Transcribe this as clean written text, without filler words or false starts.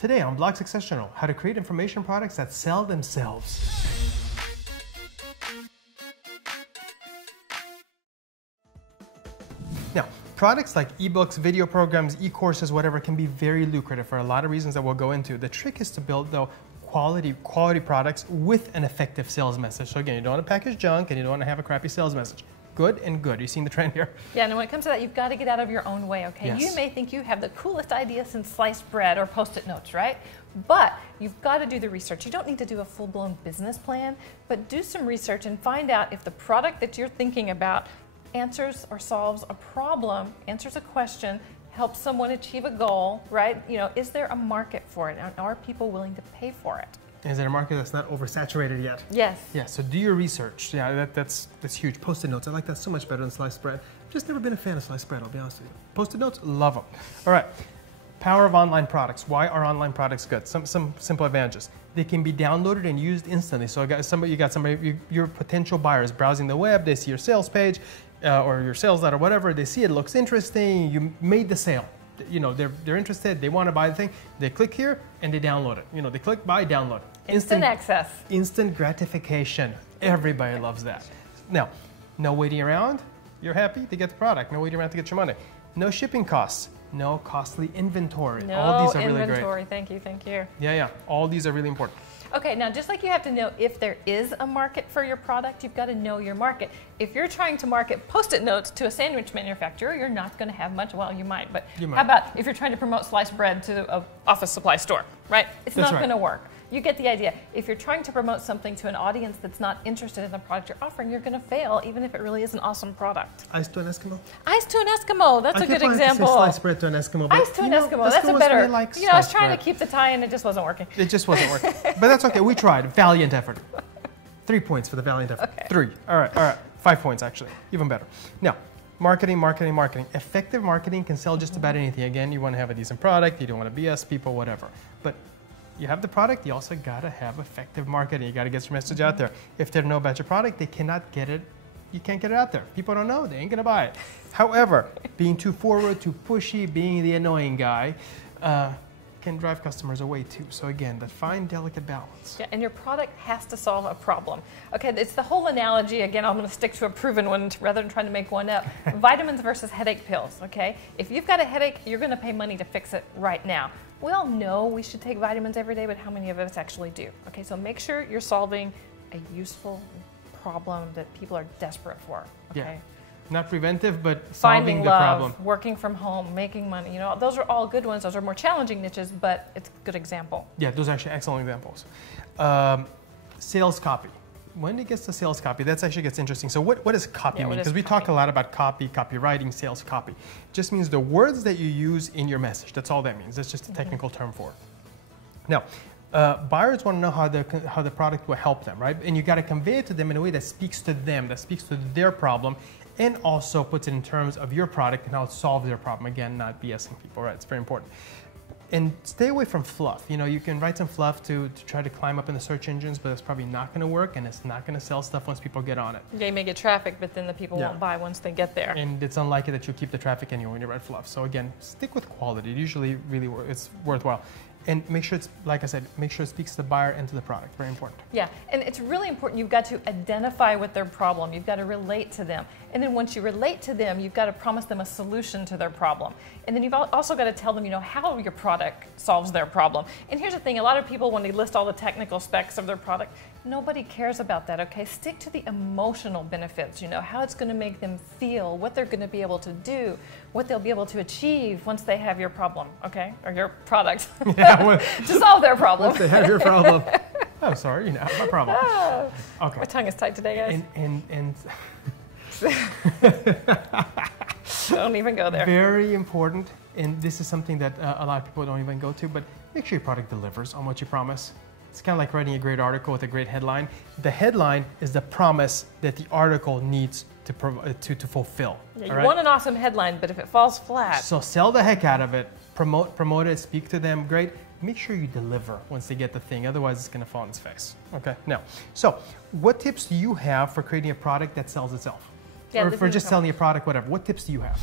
Today on Blog Success Journal, how to create information products that sell themselves. Now, products like ebooks, video programs, e-courses, whatever, can be very lucrative for a lot of reasons that we'll go into. The trick is to build, though, quality products with an effective sales message. So again, you don't want to package junk and you don't want to have a crappy sales message. Good and good. You've seen the trend here. Yeah, and when it comes to that, you've got to get out of your own way, okay? Yes. You may think you have the coolest idea since sliced bread or Post-it notes, right? But you've got to do the research. You don't need to do a full-blown business plan, but do some research and find out if the product that you're thinking about answers or solves a problem, answers a question, helps someone achieve a goal, right? You know, is there a market for it? And are people willing to pay for it? Is there a market that's not oversaturated yet? Yes. Yeah, so do your research. Yeah, that's huge. Post-it notes, I like that so much better than sliced bread. I've just never been a fan of sliced bread, I'll be honest with you. Post-it notes, love them. All right, power of online products. Why are online products good? Some simple advantages. They can be downloaded and used instantly. So your potential buyers browsing the web, they see your sales page or your sales letter, whatever, they see it looks interesting, you made the sale. You know, they're interested, they want to buy the thing, they click here and they download it. You know, they click buy, download. Instant access. Instant gratification. Everybody loves that. Now, no waiting around, you're happy to get the product. No waiting around to get your money. No shipping costs. No costly inventory. No all these are really great. inventory, thank you. Yeah, all these are really important. Okay, now just like you have to know if there is a market for your product, you've got to know your market. If you're trying to market Post-it notes to a sandwich manufacturer, you're not going to have much. Well, you might, but how about if you're trying to promote sliced bread to an office supply store, right? It's not going to work. You get the idea. If you're trying to promote something to an audience that's not interested in the product you're offering, you're going to fail, even if it really is an awesome product. Ice to an Eskimo? Ice to an Eskimo. That's a good example. To say sliced bread to an Eskimo. Ice to an Eskimo. That's a better. You know, I was trying to keep the tie in, it just wasn't working. It just wasn't working. But that's okay. We tried. Valiant effort. 3 points for the valiant effort. Okay. 3. All right. 5 points actually. Even better. Now, marketing. Effective marketing can sell just about anything. Again, you want to have a decent product. You don't want to BS people, whatever. But you have the product, you also got to have effective marketing. You got to get your message out there. If they don't know about your product, they cannot get it. You can't get it out there. People don't know, they ain't going to buy it. However, being too forward, too pushy, being the annoying guy, can drive customers away too. So again, the fine, delicate balance. Yeah, and your product has to solve a problem. Okay, it's the whole analogy. Again, I'm going to stick to a proven one rather than trying to make one up. Vitamins versus headache pills, okay? If you've got a headache, you're going to pay money to fix it right now. We all know we should take vitamins every day, but how many of us actually do? Okay, so make sure you're solving a useful problem that people are desperate for, okay? Yeah. Not preventive, but solving Finding the love, problem. Working from home, making money, you know, those are all good ones. Those are more challenging niches, but it's a good example. Yeah, those are actually excellent examples. Sales copy. When it gets to sales copy, that actually gets interesting. So what does copy mean? Because we talk a lot about copywriting, sales copy. It just means the words that you use in your message. That's all that means. That's just a technical term for it. Now, buyers want to know how the product will help them, right? And you got to convey it to them in a way that speaks to them, that speaks to their problem, and also puts it in terms of your product and how it solves their problem. Again, not BSing people, right? It's very important. And stay away from fluff. You know, you can write some fluff to try to climb up in the search engines, but it's probably not going to work, and it's not going to sell stuff once people get on it. Yeah, you may get traffic, but then the people won't buy once they get there. And it's unlikely that you'll keep the traffic anyway when you write fluff. So again, stick with quality. Usually, it's worthwhile. And make sure it's, like I said, make sure it speaks to the buyer and to the product. Very important. Yeah, and it's really important. You've got to identify with their problem. You've got to relate to them. And then once you relate to them, you've got to promise them a solution to their problem. And then you've also got to tell them, you know, how your product solves their problem. And here's the thing, a lot of people, when they list all the technical specs of their product, nobody cares about that, okay? Stick to the emotional benefits, you know, how it's going to make them feel, what they're going to be able to do, what they'll be able to achieve once they have your problem, okay? Or your product. Yeah, to solve their problem. Once they have your problem. Oh, sorry, you know, no problem. Okay. My tongue is tight today, guys. And don't even go there. Very important, and this is something that a lot of people don't even go to, but make sure your product delivers on what you promise. It's kind of like writing a great article with a great headline. The headline is the promise that the article needs to fulfill. Yeah, you want an awesome headline, but if it falls flat. So sell the heck out of it, promote it, speak to them, great. Make sure you deliver once they get the thing, otherwise it's going to fall on its face. Okay, now, so what tips do you have for creating a product that sells itself? Yeah, or for just selling a product, whatever. What tips do you have?